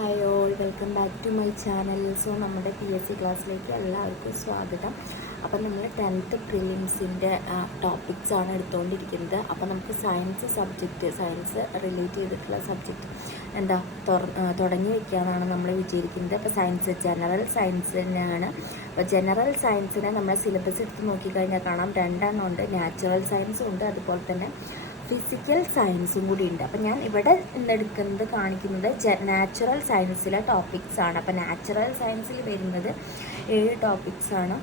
Hi all, welcome back to my channel. So നമ്മുടെ PSC ക്ലാസ്സിലേക്ക് എല്ലാവർക്കും സ്വാഗതം. അപ്പം നമ്മൾ 10th പ്രിലിംസിൻ്റെ ടോപ്പിക്സ് ആണ് എടുത്തുകൊണ്ടിരിക്കുന്നത്. അപ്പോൾ നമുക്ക് സയൻസ് റിലേറ്റ് ചെയ്തിട്ടുള്ള സബ്ജക്റ്റ് തുടങ്ങി വയ്ക്കാമെന്നാണ് നമ്മൾ വിചാരിക്കുന്നത്. അപ്പോൾ ജനറൽ സയൻസ് തന്നെയാണ്. അപ്പോൾ ജനറൽ സയൻസിനെ നമ്മൾ സിലബസ് എടുത്ത് നോക്കിക്കഴിഞ്ഞാൽ കാണാം, 2 ഉണ്ട്. നാച്ചുറൽ സയൻസും ഉണ്ട്, അതുപോലെ തന്നെ ഫിസിക്കൽ സയൻസും കൂടി ഉണ്ട്. അപ്പം ഞാൻ ഇവിടെ കാണിക്കുന്നത് നാച്ചുറൽ സയൻസിലെ ടോപ്പിക്സ് ആണ്. അപ്പം നാച്ചുറൽ സയൻസിൽ വരുന്നത് 7 ടോപ്പിക്സ് ആണ്.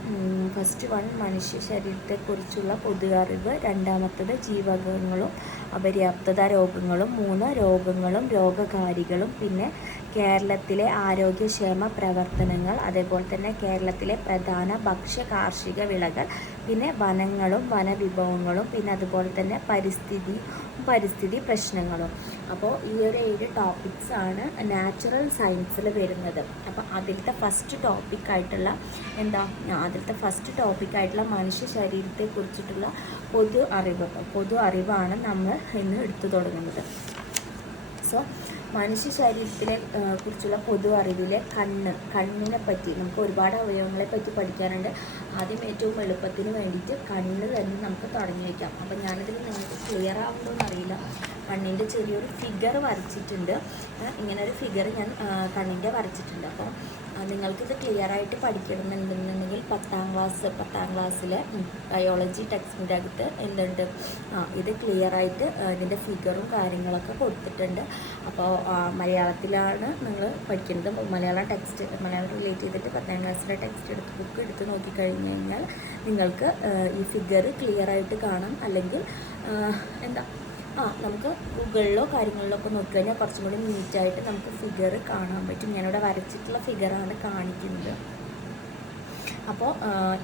ഫസ്റ്റ് 1 മനുഷ്യ ശരീരത്തെക്കുറിച്ചുള്ള പൊതു അറിവ്, രണ്ടാമത്തത് ജീവകങ്ങളും അപര്യാപ്തത രോഗങ്ങളും, 3 രോഗങ്ങളും രോഗകാരികളും, പിന്നെ കേരളത്തിലെ ആരോഗ്യക്ഷേമ പ്രവർത്തനങ്ങൾ, അതേപോലെ തന്നെ കേരളത്തിലെ പ്രധാന ഭക്ഷ്യ കാർഷിക വിളകൾ, പിന്നെ വനങ്ങളും വനവിഭവങ്ങളും, പിന്നെ അതുപോലെ തന്നെ പരിസ്ഥിതി പ്രശ്നങ്ങളും. അപ്പോൾ ഈ ഒരു 7 ടോപ്പിക്സ് ആണ് നാച്ചുറൽ സയൻസിൽ വരുന്നത്. അപ്പോൾ അതിലത്തെ ഫസ്റ്റ് ടോപ്പിക്കായിട്ടുള്ള മനുഷ്യ ശരീരത്തെക്കുറിച്ചിട്ടുള്ള പൊതു അറിവാണ് നമ്മൾ ഇന്ന് എടുത്തു തുടങ്ങുന്നത്. സോ മനുഷ്യ ശരീരത്തിനെ കുറിച്ചുള്ള പൊതു അറിവിലെ കണ്ണിനെ പറ്റി നമുക്ക് ഒരുപാട് അവയവങ്ങളെ പറ്റി പഠിക്കാനുണ്ട്. ആദ്യം ഏറ്റവും എളുപ്പത്തിന് വേണ്ടിയിട്ട് കണ്ണ് തന്നെ നമുക്ക് തുടങ്ങി വയ്ക്കാം. അപ്പം ഞാനിതിൽ നിങ്ങൾക്ക് ക്ലിയർ ആവുന്നതെന്ന് അറിയില്ല. കണ്ണിൻ്റെ ചെറിയൊരു ഫിഗർ വരച്ചിട്ടുണ്ട്. ഇങ്ങനെ ഒരു ഫിഗർ ഞാൻ കണ്ണിൻ്റെ വരച്ചിട്ടുണ്ട്. അപ്പോൾ നിങ്ങൾക്കിത് ക്ലിയർ ആയിട്ട് പഠിക്കണമെന്നുണ്ടെന്നുണ്ടെങ്കിൽ 10ാം ക്ലാസ്സിലെ ബയോളജി ടെക്സ്റ്റിൻ്റെ അകത്ത് എന്തുണ്ട്, ഇത് ക്ലിയർ ആയിട്ട് ഇതിൻ്റെ ഫിഗറും കാര്യങ്ങളൊക്കെ കൊടുത്തിട്ടുണ്ട്. അപ്പോൾ മലയാളത്തിലാണ് നിങ്ങൾ പഠിക്കുന്നത്. മലയാളം റിലേറ്റ് ചെയ്തിട്ട് 10ാം ക്ലാസ്സിലെ ബുക്ക് എടുത്ത് നോക്കിക്കഴിഞ്ഞ് കഴിഞ്ഞാൽ നിങ്ങൾക്ക് ഈ ഫിഗർ ക്ലിയർ ആയിട്ട് കാണാം. അല്ലെങ്കിൽ നമുക്ക് ഗൂഗിളിലോ കാര്യങ്ങളിലോ ഒക്കെ നോക്കിക്കഴിഞ്ഞാൽ കുറച്ചും കൂടി നീറ്റായിട്ട് നമുക്ക് ഫിഗർ കാണാൻ പറ്റും. ഞാനിവിടെ വരച്ചിട്ടുള്ള ഫിഗറാണ് കാണിക്കുന്നത്. അപ്പോൾ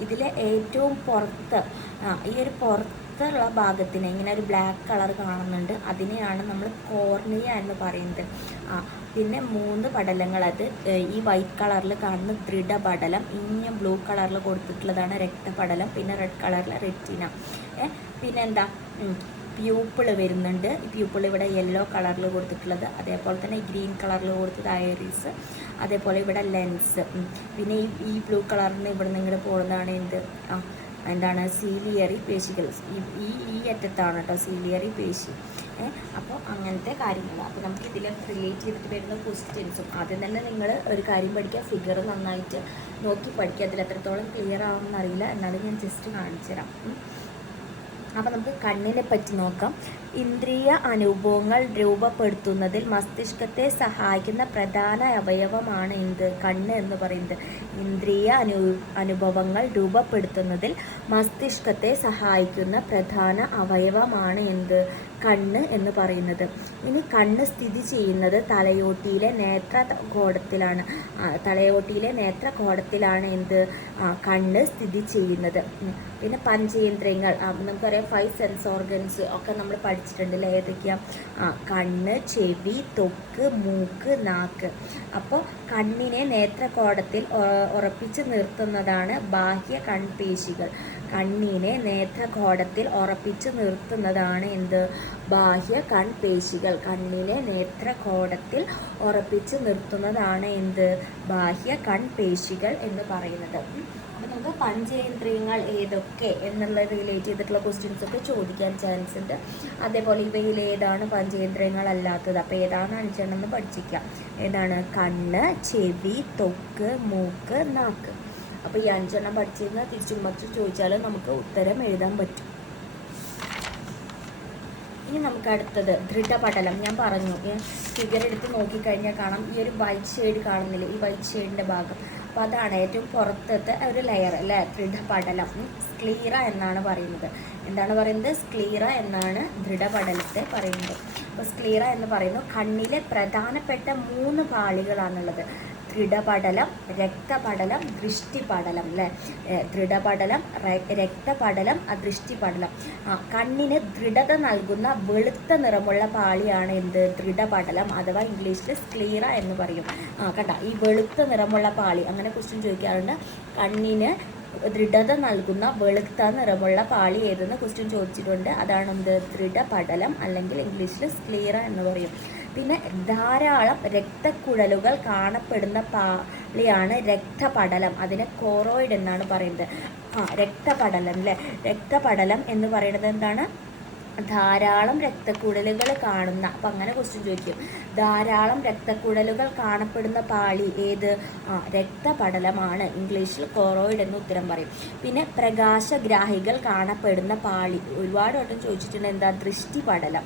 ഇതിലെ ഏറ്റവും ഈ ഒരു പുറത്തുള്ള ഭാഗത്തിന് ഇങ്ങനെ ഒരു ബ്ലാക്ക് കളർ കാണുന്നുണ്ട്. അതിനെയാണ് നമ്മൾ കോർണിയ എന്ന് പറയുന്നത്. പിന്നെ 3 പടലങ്ങൾ, അത് ഈ വൈറ്റ് കളറിൽ കാണുന്ന ദൃഢപടലം, ഇനി ബ്ലൂ കളറിൽ കൊടുത്തിട്ടുള്ളതാണ് രക്തപടലം, പിന്നെ റെഡ് കളറിൽ റെറ്റിന. പിന്നെന്താ പ്യൂപ്പിൾ വരുന്നുണ്ട്. പ്യൂപ്പിൾ ഇവിടെ യെല്ലോ കളറിൽ കൊടുത്തിട്ടുള്ളത്, അതേപോലെ തന്നെ ഗ്രീൻ കളറിൽ കൊടുത്തത് ഐറിസ്, അതേപോലെ ഇവിടെ ലെൻസ്. പിന്നെ ഈ ബ്ലൂ കളറിന് ഇവിടെ നിങ്ങൾ പോകുന്നതാണ് എന്താണ് സീലിയറി പേശികൾ. ഈ അറ്റത്താണ് കേട്ടോ സീലിയറി പേശി. അപ്പോൾ അങ്ങനത്തെ കാര്യങ്ങൾ. അപ്പോൾ നമുക്ക് ഇതിൽ റിലേറ്റ് ചെയ്തിട്ട് വരുന്ന ക്വസ്റ്റ്യൻസും ആദ്യം തന്നെ നിങ്ങൾ ഒരു കാര്യം പഠിക്കുക, ഫിഗർ നന്നായിട്ട് നോക്കി പഠിക്കുക. അതിൽ എത്രത്തോളം ക്ലിയർ ആവുമെന്ന് അറിയില്ല, എന്നാലും ഞാൻ ജസ്റ്റ് കാണിച്ചു തരാം. അപ്പോൾ നമുക്ക് കണ്ണിനെ പറ്റി നോക്കാം. ഇന്ദ്രിയ അനുഭവങ്ങൾ രൂപപ്പെടുത്തുന്നതിൽ മസ്തിഷ്കത്തെ സഹായിക്കുന്ന പ്രധാന അവയവമാണ് കണ്ണ് എന്ന് പറയുന്നത്. ഇന്ദ്രിയ അനുഭവങ്ങൾ രൂപപ്പെടുത്തുന്നതിൽ മസ്തിഷ്കത്തെ സഹായിക്കുന്ന പ്രധാന അവയവമാണ് കണ്ണ് എന്ന് പറയുന്നത്. ഇനി കണ്ണ് സ്ഥിതി ചെയ്യുന്നത് തലയോട്ടിയിലെ നേത്രകോടത്തിലാണ്. കണ്ണ് സ്ഥിതി ചെയ്യുന്നത്. പിന്നെ പഞ്ചേന്ദ്രിയങ്ങൾ, നമുക്കറിയാം 5 സെൻസ് ഓർഗൻസ് ഒക്കെ നമ്മൾ പഠിച്ചിട്ടുണ്ട്. ഏതൊക്കെയാണ്? കണ്ണ്, ചെവി, ത്വക്ക്, മൂക്ക്, നാക്ക്. അപ്പോൾ കണ്ണിനെ നേത്രകോടത്തിൽ ഉറപ്പിച്ചു നിർത്തുന്നതാണ് ബാഹ്യ കൺപേശികൾ. കണ്ണിനെ നേത്രകോടത്തിൽ ഉറപ്പിച്ചു നിർത്തുന്നതാണ് ബാഹ്യ കൺപേശികൾ. കണ്ണിനെ നേത്രകോടത്തിൽ ഉറപ്പിച്ചു നിർത്തുന്നതാണ് ബാഹ്യ കൺപേശികൾ എന്ന് പറയുന്നത്. അപ്പോൾ നമുക്ക് പഞ്ചേന്ദ്രിയങ്ങൾ ഏതൊക്കെ എന്നുള്ളത് റിലേറ്റ് ചെയ്തിട്ടുള്ള ക്വസ്റ്റ്യൻസ് ഒക്കെ ചോദിക്കാൻ ചാൻസ് ഉണ്ട്. അതേപോലെ ഇവയിൽ ഏതാണ് പഞ്ചേന്ദ്രിയങ്ങൾ അല്ലാത്തത്? അപ്പോൾ ഏതാണ് 5 എന്ന് പഠിച്ചിരിക്കാം. ഏതാണ്? കണ്ണ്, ചെവി, ത്വക്ക്, മൂക്ക്, നാക്ക്. അപ്പോൾ ഈ 5 പഠിച്ചിരുന്ന തിരിച്ചും മറിച്ച് ചോദിച്ചാൽ നമുക്ക് ഉത്തരം എഴുതാൻ പറ്റും. ഇനി നമുക്ക് അടുത്തത് ദൃഢപടലം. ഞാൻ പറഞ്ഞു, ഫിഗർ എടുത്ത് നോക്കിക്കഴിഞ്ഞാൽ കാണാം, ഈ ഒരു വൈറ്റ് ഷെയ്ഡ് കാണുന്നില്ല, ഈ വൈറ്റ് ഷെയ്ഡിൻ്റെ ഭാഗം. അപ്പോൾ അതാണ് ഏറ്റവും പുറത്തത്തെ ഒരു ലെയർ അല്ലേ, ദൃഢപടലം. സ്ക്ലീറ എന്നാണ് പറയുന്നത്. സ്ക്ലീറ എന്നാണ് ദൃഢപടലത്തെ പറയുന്നത്. അപ്പോൾ സ്ക്ലീറ എന്ന് പറയുന്നത് കണ്ണിലെ പ്രധാനപ്പെട്ട 3 പാളികളാണുള്ളത്. ദൃഢപടലം, രക്തപടലം, ദൃഷ്ടിപടലം അല്ലേ. ദൃഢപടലം, രക്തപടലം, ദൃഷ്ടിപടലം. കണ്ണിന് ദൃഢത നൽകുന്ന വെളുത്ത നിറമുള്ള പാളിയാണ് ദൃഢപടലം, അഥവാ ഇംഗ്ലീഷിൽ സ്ക്ലീറ എന്ന് പറയും. കണ്ട, ഈ വെളുത്ത നിറമുള്ള പാളി, അങ്ങനെ ക്വസ്റ്റ്യൻ ചോദിക്കാറുണ്ട്. കണ്ണിന് ദൃഢത നൽകുന്ന വെളുത്ത നിറമുള്ള പാളി ഏതെന്ന് ക്വസ്റ്റ്യൻ ചോദിച്ചിട്ടുണ്ട്. അതാണ് ദൃഢപടലം, അല്ലെങ്കിൽ ഇംഗ്ലീഷിൽ സ്ക്ലീറ എന്ന് പറയും. പിന്നെ ധാരാളം രക്തക്കുഴലുകൾ കാണപ്പെടുന്ന പാളിയാണ് രക്തപടലം. അതിനെ കോറോയിഡ് എന്നാണ് പറയുന്നത്. രക്തപടലം അല്ലേ. രക്തപടലം എന്ന് പറയുന്നത് എന്താണ്? ധാരാളം രക്തക്കുഴലുകൾ കാണുന്ന. അപ്പം അങ്ങനെ ക്വസ്റ്റ്യൻ ചോദിക്കും. ധാരാളം രക്തക്കുഴലുകൾ കാണപ്പെടുന്ന പാളി ഏത്? രക്തപടലമാണ്. ഇംഗ്ലീഷിൽ കോറോയിഡ് എന്ന് ഉത്തരം പറയും. പിന്നെ പ്രകാശഗ്രാഹികൾ കാണപ്പെടുന്ന പാളി ഒരുപാട് വട്ടം ചോദിച്ചിട്ടുണ്ട്. എന്താ? ദൃഷ്ടിപടലം.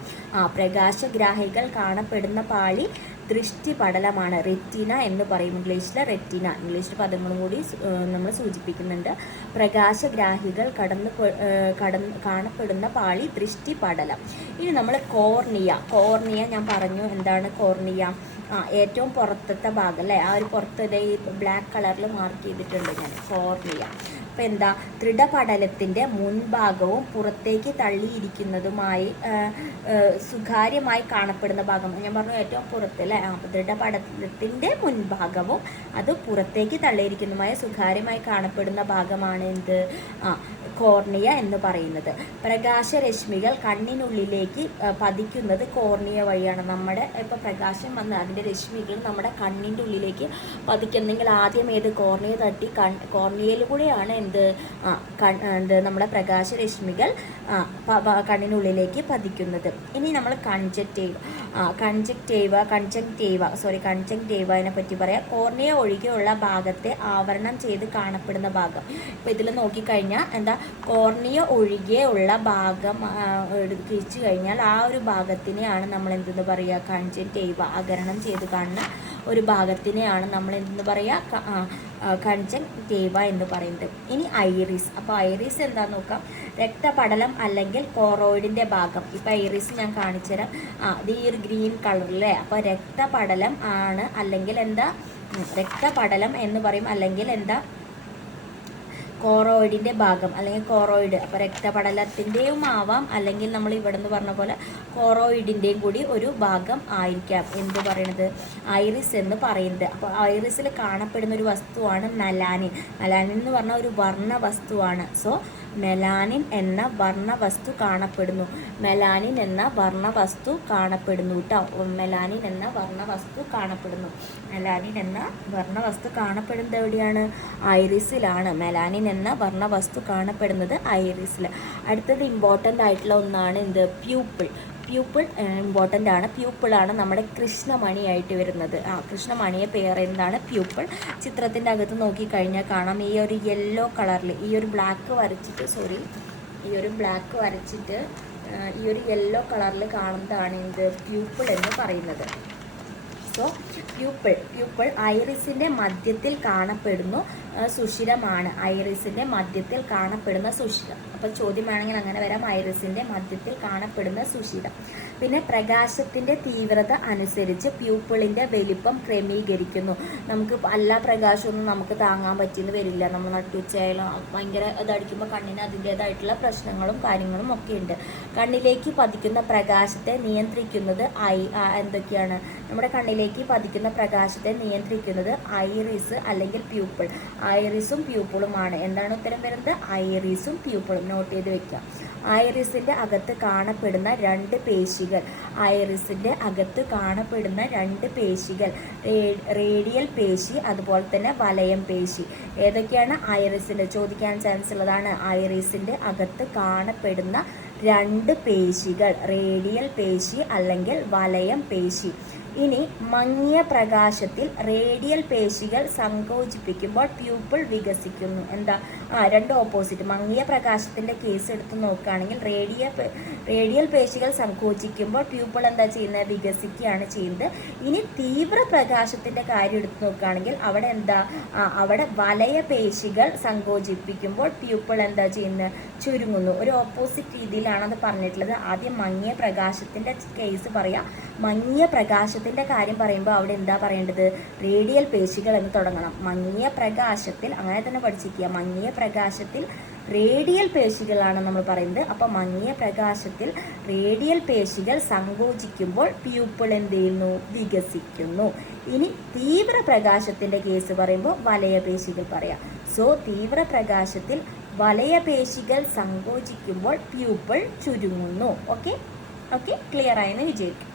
പ്രകാശഗ്രാഹികൾ കാണപ്പെടുന്ന പാളി ദൃഷ്ടിപടലമാണ്. റെറ്റിന എന്ന് പറയും ഇംഗ്ലീഷിലെ. റെറ്റിന ഇംഗ്ലീഷിൽ പദങ്ങളും കൂടി നമ്മൾ സൂചിപ്പിക്കുന്നുണ്ട്. പ്രകാശഗ്രാഹികൾ കാണപ്പെടുന്ന പാളി ദൃഷ്ടിപടലം. ഇനി നമ്മൾ കോർണിയ ഞാൻ പറഞ്ഞു. എന്താണ് കോർണിയ? ഏറ്റവും പുറത്തത്തെ ഭാഗം അല്ലേ. ആ ഒരു പുറത്ത് ഈ ബ്ലാക്ക് കളറിൽ മാർക്ക് ചെയ്തിട്ടുണ്ട് ഞാൻ. കോർണിയ. അപ്പം എന്താ? ദൃഢപടലത്തിൻ്റെ മുൻഭാഗവും പുറത്തേക്ക് തള്ളിയിരിക്കുന്നതുമായി സുതാര്യമായി കാണപ്പെടുന്ന ഭാഗം. ഞാൻ പറഞ്ഞു ഏറ്റവും പുറത്ത് അല്ലേ. അപ്പം ദൃഢപടലത്തിൻ്റെ മുൻഭാഗവും അത് പുറത്തേക്ക് തള്ളിയിരിക്കുന്നതുമായ സുതാര്യമായി കാണപ്പെടുന്ന ഭാഗമാണ് എന്ത്? കോർണിയ എന്ന് പറയുന്നത്. പ്രകാശരശ്മികൾ കണ്ണിനുള്ളിലേക്ക് പതിക്കുന്നത് കോർണിയ വഴിയാണ്. നമ്മുടെ ഇപ്പോൾ പ്രകാശം വന്ന് അതിൻ്റെ രശ്മികൾ നമ്മുടെ കണ്ണിൻ്റെ ഉള്ളിലേക്ക് പതിക്കുന്നെങ്കിൽ ആദ്യം ഏത്? കോർണിയ തട്ടി കോർണിയയിൽ കൂടെയാണ് എന്ത് നമ്മുടെ പ്രകാശരശ്മികൾ കണ്ണിനുള്ളിലേക്ക് പതിക്കുന്നത്. ഇനി നമ്മൾ കൺജങ്ക്റ്റീവ പറ്റി പറയാം. കോർണിയ ഒഴികെയുള്ള ഭാഗത്തെ ആവരണം ചെയ്ത് കാണപ്പെടുന്ന ഭാഗം. ഇപ്പം ഇതിൽ നോക്കിക്കഴിഞ്ഞാൽ എന്താ? കോർണിയ ഒഴികെയുള്ള ഭാഗം എടുക്കിച്ചു കഴിഞ്ഞാൽ ആ ഒരു ഭാഗത്തിനെയാണ് നമ്മൾ എന്തെന്ന് പറയുക? കൺജങ്ക്റ്റീവ. ആവരണം ചെയ്ത് കാണുന്ന ഒരു ഭാഗത്തിനെയാണ് നമ്മൾ എന്തെന്ന് പറയുക? കൺജങ്ക്റ്റീവ എന്ന് പറയുന്നത്. ഇനി ഐറിസ്. അപ്പോൾ ഐറിസ് എന്താന്ന് നോക്കാം. രക്തപടലം അല്ലെങ്കിൽ കോറോയിഡിൻ്റെ ഭാഗം. ഇപ്പോൾ ഐറിസ് ഞാൻ കാണിച്ചു തരാം. ഇത് ഈ ഒരു ഗ്രീൻ കളറിലെ. അപ്പോൾ രക്തപടലം ആണ് അല്ലെങ്കിൽ എന്താ? രക്തപടലം എന്ന് പറയും. അല്ലെങ്കിൽ എന്താ? കോറോയിഡിൻ്റെ ഭാഗം അല്ലെങ്കിൽ കോറോയിഡ്. അപ്പോൾ രക്തപടലത്തിൻ്റെയും ആവാം, അല്ലെങ്കിൽ നമ്മൾ ഇവിടെ നിന്ന് പറഞ്ഞ പോലെ കോറോയിഡിൻ്റെയും കൂടി ഒരു ഭാഗം ആയിരിക്കാം എന്ത് പറയണത്? ഐറിസ് എന്ന് പറയുന്നത്. അപ്പോൾ ഐറിസിൽ കാണപ്പെടുന്ന ഒരു വസ്തുവാണ് മെലാനിൻ. മെലാനിൻ എന്ന് പറഞ്ഞാൽ ഒരു വർണ്ണ വസ്തുവാണ്. സോ മെലാനിൻ എന്ന വർണ്ണവസ്തു കാണപ്പെടുന്നു. മെലാനിൻ എന്ന വർണ്ണവസ്തു കാണപ്പെടുന്നു കേട്ടോ. മെലാനിൻ എന്ന വർണ്ണവസ്തു കാണപ്പെടുന്നു. മെലാനിൻ എന്ന വർണ്ണവസ്തു കാണപ്പെടുന്നത് എവിടെയാണ്? ഐറിസിലാണ്. മെലാനിൻ എന്ന വർണ്ണവസ്തു കാണപ്പെടുന്നത് ഐറിസിൽ. അടുത്തത് ഇമ്പോർട്ടൻ്റ് ആയിട്ടുള്ള ഒന്നാണ് എന്ത്? പ്യൂപ്പിൾ. ഇമ്പോർട്ടൻ്റ് ആണ്. പ്യൂപ്പിളാണ് നമ്മുടെ കൃഷ്ണമണിയായിട്ട് വരുന്നത്. കൃഷ്ണമണിയെ പേര് എന്താണ്? പ്യൂപ്പിൾ. ചിത്രത്തിൻ്റെ അകത്ത് നോക്കിക്കഴിഞ്ഞാൽ കാണാം ഈ ഒരു യെല്ലോ കളറിൽ ഈ ഒരു ബ്ലാക്ക് വരച്ചിട്ട് ഈ ഒരു യെല്ലോ കളറിൽ കാണുന്നതാണ് എന്ത്? പ്യൂപ്പിൾ എന്ന് പറയുന്നത്. സോ പ്യൂപ്പിൾ ഐറിസിൻ്റെ മധ്യത്തിൽ കാണപ്പെടുന്നു സുഷിരമാണ്. ഐറിസിൻ്റെ മധ്യത്തിൽ കാണപ്പെടുന്ന സുഷിരം. അപ്പോൾ ചോദ്യമാണെങ്കിൽ അങ്ങനെ വരാം. ഐറിസിൻ്റെ മധ്യത്തിൽ കാണപ്പെടുന്ന സുഷിരം. പിന്നെ പ്രകാശത്തിൻ്റെ തീവ്രത അനുസരിച്ച് പ്യൂപ്പിളിൻ്റെ വലിപ്പം ക്രമീകരിക്കുന്നു. നമുക്ക് എല്ലാ പ്രകാശമൊന്നും നമുക്ക് താങ്ങാൻ പറ്റിയെന്ന് വരില്ല. നമ്മൾ നട്ടുച്ചയായാലും ഭയങ്കര ഇതടിക്കുമ്പോൾ കണ്ണിന് അതിൻ്റേതായിട്ടുള്ള പ്രശ്നങ്ങളും കാര്യങ്ങളും ഒക്കെ ഉണ്ട്. കണ്ണിലേക്ക് പതിക്കുന്ന പ്രകാശത്തെ നിയന്ത്രിക്കുന്നത് എന്തൊക്കെയാണ്? നമ്മുടെ കണ്ണിലേക്ക് പതിക്കുന്ന പ്രകാശത്തെ നിയന്ത്രിക്കുന്നത് ഐറിസ് അല്ലെങ്കിൽ പ്യൂപ്പിൾ. ഐറിസും പ്യൂപ്പിളുമാണ്. എന്താണ് ഉത്തരം വരുന്നത്? ഐറിസും പ്യൂപ്പിളും. നോട്ട് ചെയ്ത് വെക്കാം. ഐറിസിൻ്റെ അകത്ത് കാണപ്പെടുന്ന രണ്ട് പേശികൾ. റേഡിയൽ പേശി അതുപോലെ തന്നെ വലയം പേശി. ഏതൊക്കെയാണ്? ഐറിസിൻ്റെ ചോദിക്കാൻ ചാൻസ് ഉള്ളതാണ്. ഐറിസിൻ്റെ അകത്ത് കാണപ്പെടുന്ന രണ്ട് പേശികൾ റേഡിയൽ പേശി അല്ലെങ്കിൽ വലയം പേശി. ഇനി മങ്ങിയ പ്രകാശത്തിൽ റേഡിയൽ പേശികൾ സങ്കോചിപ്പിക്കുമ്പോൾ പ്യൂപ്പിൾ വികസിക്കുന്നു. എന്താ? രണ്ട് ഓപ്പോസിറ്റ്. മങ്ങിയ പ്രകാശത്തിൻ്റെ കേസ് എടുത്ത് നോക്കുകയാണെങ്കിൽ റേഡിയൽ പേശികൾ സങ്കോചിക്കുമ്പോൾ പ്യൂപ്പിൾ എന്താ ചെയ്യുന്നത്? വികസിക്കുകയാണ് ചെയ്യുന്നത്. ഇനി തീവ്ര പ്രകാശത്തിൻ്റെ കാര്യം എടുത്ത് നോക്കുകയാണെങ്കിൽ അവിടെ എന്താ? അവിടെ വലയ പേശികൾ സങ്കോചിപ്പിക്കുമ്പോൾ പ്യൂപ്പിൾ എന്താ ചെയ്യുന്നത്? ചുരുങ്ങുന്നു. ഒരു ഓപ്പോസിറ്റ് രീതിയിലാണ് അത് പറഞ്ഞിട്ടുള്ളത്. ആദ്യം മങ്ങിയ പ്രകാശത്തിൻ്റെ കേസ് പറയാം. മങ്ങിയ പ്രകാശത്തിൻ്റെ കാര്യം പറയുമ്പോൾ അവിടെ എന്താ പറയേണ്ടത്? റേഡിയൽ പേശികൾ എന്ന് തുടങ്ങണം. മങ്ങിയ പ്രകാശത്തിൽ, അങ്ങനെ തന്നെ പഠിച്ചിരിക്കുക. മങ്ങിയ പ്രകാശത്തിൽ റേഡിയൽ പേശികളാണ് നമ്മൾ പറയുന്നത്. അപ്പോൾ മങ്ങിയ പ്രകാശത്തിൽ റേഡിയൽ പേശികൾ സങ്കോചിക്കുമ്പോൾ പ്യൂപ്പിൾ എന്ത് ചെയ്യുന്നു? വികസിക്കുന്നു. ഇനി തീവ്ര പ്രകാശത്തിൻ്റെ കേസ് പറയുമ്പോൾ വലയപേശികൾ പറയാം. സോ തീവ്ര പ്രകാശത്തിൽ വലയപേശികൾ സങ്കോചിക്കുമ്പോൾ പ്യൂപ്പിൾ ചുരുങ്ങുന്നു. ഓക്കെ ക്ലിയർ ആയെന്ന് വിചാരിക്കും.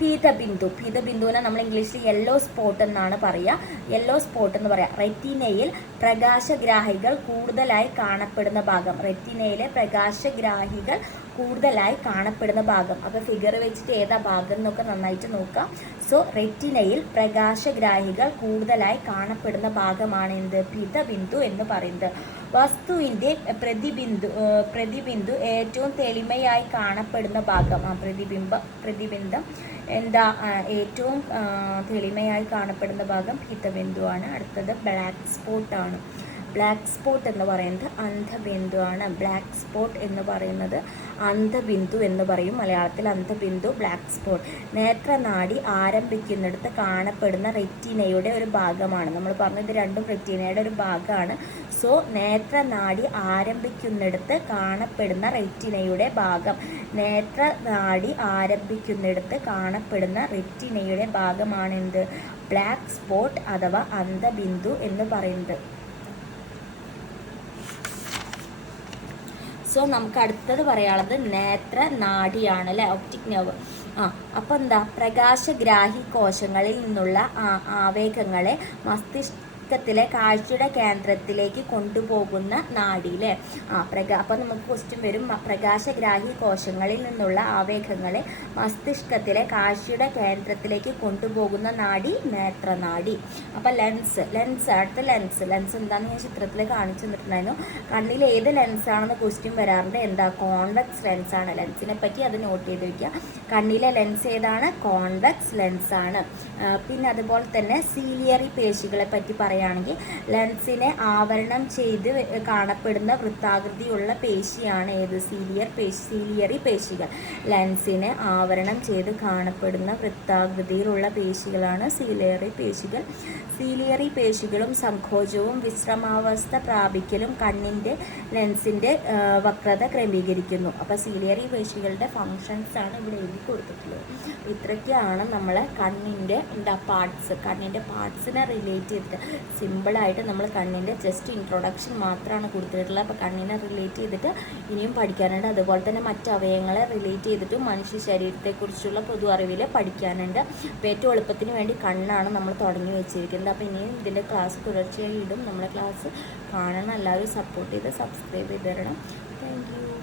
പീതബിന്ദുവിനെ നമ്മൾ ഇംഗ്ലീഷിൽ യെല്ലോ സ്പോട്ട് എന്നാണ് പറയുക. യെല്ലോ സ്പോട്ട് എന്ന് പറയാം. റെറ്റിനയിൽ പ്രകാശഗ്രാഹികൾ കൂടുതലായി കാണപ്പെടുന്ന ഭാഗം. റെറ്റിനയിലെ പ്രകാശഗ്രാഹികൾ കൂടുതലായി കാണപ്പെടുന്ന ഭാഗം. അപ്പോൾ ഫിഗർ വെച്ചിട്ട് ഏതാ ഭാഗം എന്നൊക്കെ നന്നായിട്ട് നോക്കാം. സോ റെറ്റിനയിൽ പ്രകാശഗ്രാഹികൾ കൂടുതലായി കാണപ്പെടുന്ന ഭാഗമാണ് എന്ത്? പീതബിന്ദു എന്ന് പറയുന്നത്. വസ്തുവിൻ്റെ പ്രതിബിന്ദു ഏറ്റവും തെളിമയായി കാണപ്പെടുന്ന ഭാഗം. പ്രതിബിംബം എന്താ ഏറ്റവും തെളിമയായി കാണപ്പെടുന്ന ഭാഗം പീതബിന്ദുവാണ്. അടുത്തത് ബ്ലാക്ക് സ്പോട്ടാണ്. ബ്ലാക്ക് സ്പോട്ട് എന്ന് പറയുന്നത് അന്ധബിന്ദു ആണ്. ബ്ലാക്ക് സ്പോട്ട് എന്ന് പറയുന്നത് അന്ധബിന്ദു എന്ന് പറയും മലയാളത്തിൽ. അന്ധബിന്ദു, ബ്ലാക്ക് സ്പോട്ട്. നേത്രനാടി ആരംഭിക്കുന്നിടത്ത് കാണപ്പെടുന്ന റെറ്റിനയുടെ ഒരു ഭാഗമാണ്. നമ്മൾ പറഞ്ഞത് രണ്ടും റെറ്റിനയുടെ ഒരു ഭാഗമാണ്. സോ നേത്രനാടി ആരംഭിക്കുന്നിടത്ത് കാണപ്പെടുന്ന റെറ്റിനയുടെ ഭാഗം. നേത്രനാടി ആരംഭിക്കുന്നിടത്ത് കാണപ്പെടുന്ന റെറ്റിനയുടെ ഭാഗമാണ് എന്ത്? ബ്ലാക്ക് സ്പോട്ട് അഥവാ അന്ധബിന്ദു എന്ന് പറയുന്നത്. സോ നമുക്ക് അടുത്തത് പറയാനുള്ളത് നേത്രനാഡിയാണ് അല്ലേ, ഒപ്റ്റിക് നെർവ്. അപ്പോൾ എന്താ? പ്രകാശഗ്രാഹി കോശങ്ങളിൽ നിന്നുള്ള ആവേഗങ്ങളെ മസ്തിഷ്കത്തിലെ കാഴ്ചയുടെ കേന്ദ്രത്തിലേക്ക് കൊണ്ടുപോകുന്ന നാഡി അല്ലേ. അപ്പോൾ നമുക്ക് ക്വസ്റ്റ്യൻ വരും, പ്രകാശഗ്രാഹി കോശങ്ങളിൽ നിന്നുള്ള ആവേഗങ്ങളെ മസ്തിഷ്കത്തിലെ കാഴ്ചയുടെ കേന്ദ്രത്തിലേക്ക് കൊണ്ടുപോകുന്ന നാഡി നേത്രനാഡി. അപ്പോൾ ലെൻസ് അടുത്ത ലെൻസ് എന്താണെന്ന് ഞാൻ ചിത്രത്തിൽ കാണിച്ചു തന്നിട്ടുണ്ടായിരുന്നു. കണ്ണിൽ ഏത് ലെൻസാണെന്ന് ക്വസ്റ്റ്യൻ വരാറുണ്ട്. എന്താ? കോൺവെക്സ് ലെൻസാണ്. ലെൻസിനെ പറ്റി അത് നോട്ട് ചെയ്ത് വയ്ക്കുക. കണ്ണിലെ ലെൻസ് ഏതാണ്? കോൺവെക്സ് ലെൻസാണ്. പിന്നെ അതുപോലെ തന്നെ സീലിയറി പേശികളെ പറ്റി പറയുകയാണെങ്കിൽ ലെൻസിനെ ആവരണം ചെയ്ത് കാണപ്പെടുന്ന വൃത്താകൃതിയുള്ള പേശിയാണ് ഏത്? സീലിയറി പേശികൾ. ലെൻസിനെ ആവരണം ചെയ്ത് കാണപ്പെടുന്ന വൃത്താകൃതിയിലുള്ള പേശികളാണ് സീലിയറി പേശികൾ. സീലിയറി പേശികളും സങ്കോചവും വിശ്രമാവസ്ഥ പ്രാപിക്കലും കണ്ണിൻ്റെ ലെൻസിൻ്റെ വക്രത ക്രമീകരിക്കുന്നു. അപ്പോൾ സീലിയറി പേശികളുടെ ഫങ്ഷൻസ് ആണ് ഇവിടെ എഴുതി കൊടുത്തിട്ടുള്ളത്. ഇത്രയൊക്കെയാണ് നമ്മളെ കണ്ണിൻ്റെ കണ്ണിൻ്റെ പാർട്സിനെ റിലേറ്റ് ചെയ്തിട്ട് സിമ്പിളായിട്ട് നമ്മൾ കണ്ണിൻ്റെ ജസ്റ്റ് ഇൻട്രൊഡക്ഷൻ മാത്രമാണ് കൊടുത്തിട്ടുള്ളത്. അപ്പോൾ കണ്ണിനെ റിലേറ്റ് ചെയ്തിട്ട് ഇനിയും പഠിക്കാനുണ്ട്. അതുപോലെ തന്നെ മറ്റ് അവയവങ്ങളെ റിലേറ്റ് ചെയ്തിട്ടും മനുഷ്യ ശരീരത്തെക്കുറിച്ചുള്ള പൊതു അറിവിൽ പഠിക്കാനുണ്ട്. അപ്പോൾ ഏറ്റവും എളുപ്പത്തിന് വേണ്ടി കണ്ണാണ് നമ്മൾ തുടങ്ങി വെച്ചിരിക്കുന്നത്. അപ്പോൾ ഇനിയും ഇതിൻ്റെ ക്ലാസ് തുടർച്ചയായി ഇടും. നമ്മളെ ക്ലാസ് കാണണം. എല്ലാവരും സപ്പോർട്ട് ചെയ്ത് സബ്സ്ക്രൈബ് ചെയ്ത് തരണം. Thank you.